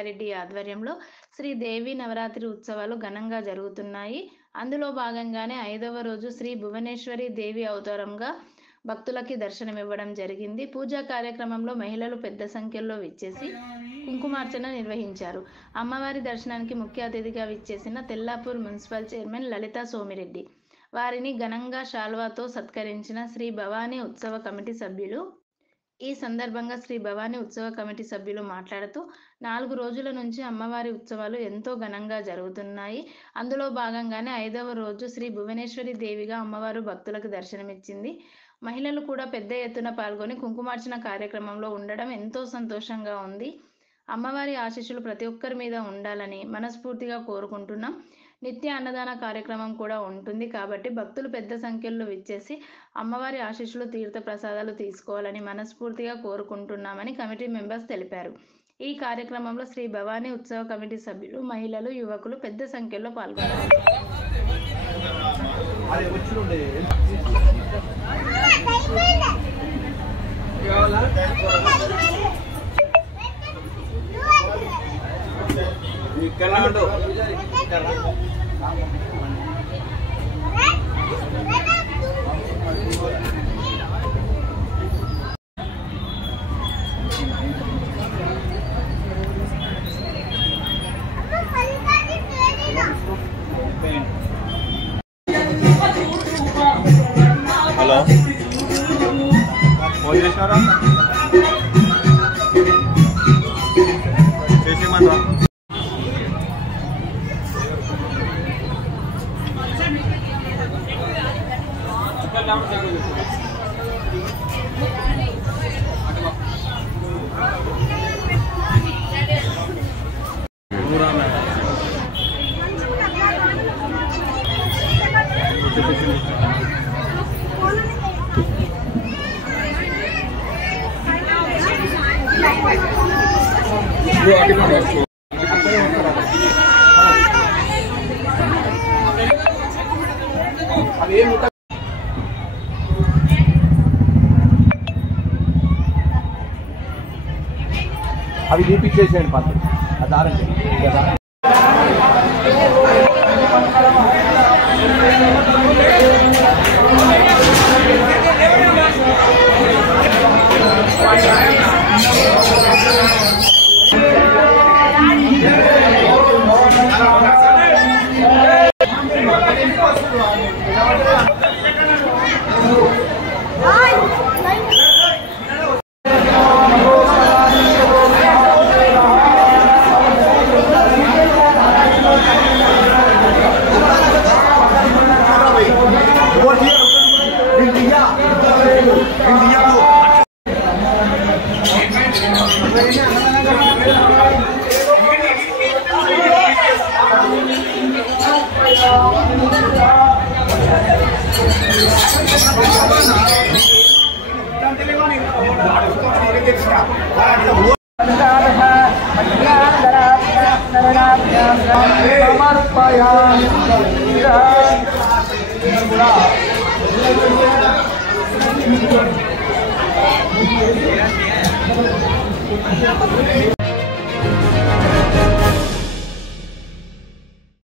రంగారెడ్డి ఆధ్వర్యంలో శ్రీదేవి నవరాత్రి ఉత్సవాలు ఘనంగా జరుగుతున్నాయి. అందులో భాగంగానే 5వ రోజు శ్రీ భువనేశ్వరి దేవి అవతారంగా భక్తులకి దర్శనమివ్వడం జరిగింది. పూజా కార్యక్రమంలో మహిళలు పెద్ద సంఖ్యలో విచ్చేసి కుంకుమార్చన నిర్వహించారు. అమ్మవారి దర్శనానికి ముఖ్య అతిథిగా విచ్చేసిన తెల్లాపూర్ మున్సిపల్ చైర్మన్ లలితా సోమిరెడ్డి వారిని ఘనంగా శాల్వాతో సత్కరించిన శ్రీ భవానీ ఉత్సవ కమిటీ సభ్యులు. ఈ సందర్భంగా శ్రీ భవానీ ఉత్సవ కమిటీ సభ్యులు మాట్లాడుతూ 4 రోజుల నుంచి అమ్మవారి ఉత్సవాలు ఎంతో ఘనంగా జరుగుతున్నాయి. అందులో భాగంగానే 5వ రోజు శ్రీ భువనేశ్వరి దేవిగా అమ్మవారు భక్తులకు దర్శనమిచ్చింది. మహిళలు కూడా పెద్ద ఎత్తున పాల్గొని కుంకుమార్చన కార్యక్రమంలో ఉండడం ఎంతో సంతోషంగా ఉంది. అమ్మవారి ఆశీస్సులు ప్రతి ఒక్కరి మీద ఉండాలని మనస్ఫూర్తిగా కోరుకుంటున్నాం. నిత్య అన్నదాన కార్యక్రమం కూడా ఉంటుంది కాబట్టి భక్తులు పెద్ద సంఖ్యలో విచ్చేసి అమ్మవారి ఆశీస్సులు తీర్థ ప్రసాదాలు తీసుకోవాలని మనస్ఫూర్తిగా కోరుకుంటున్నామని కమిటీ మెంబర్స్ తెలిపారు. ఈ కార్యక్రమంలో శ్రీ భవానీ ఉత్సవ కమిటీ సభ్యులు, మహిళలు, యువకులు పెద్ద సంఖ్యలో పాల్గొన్నారు. హలో ఫోన్ చేసినారా చేసేమన్నా అవి తీపిచ్చేసేయండి పద్ధతి దారండి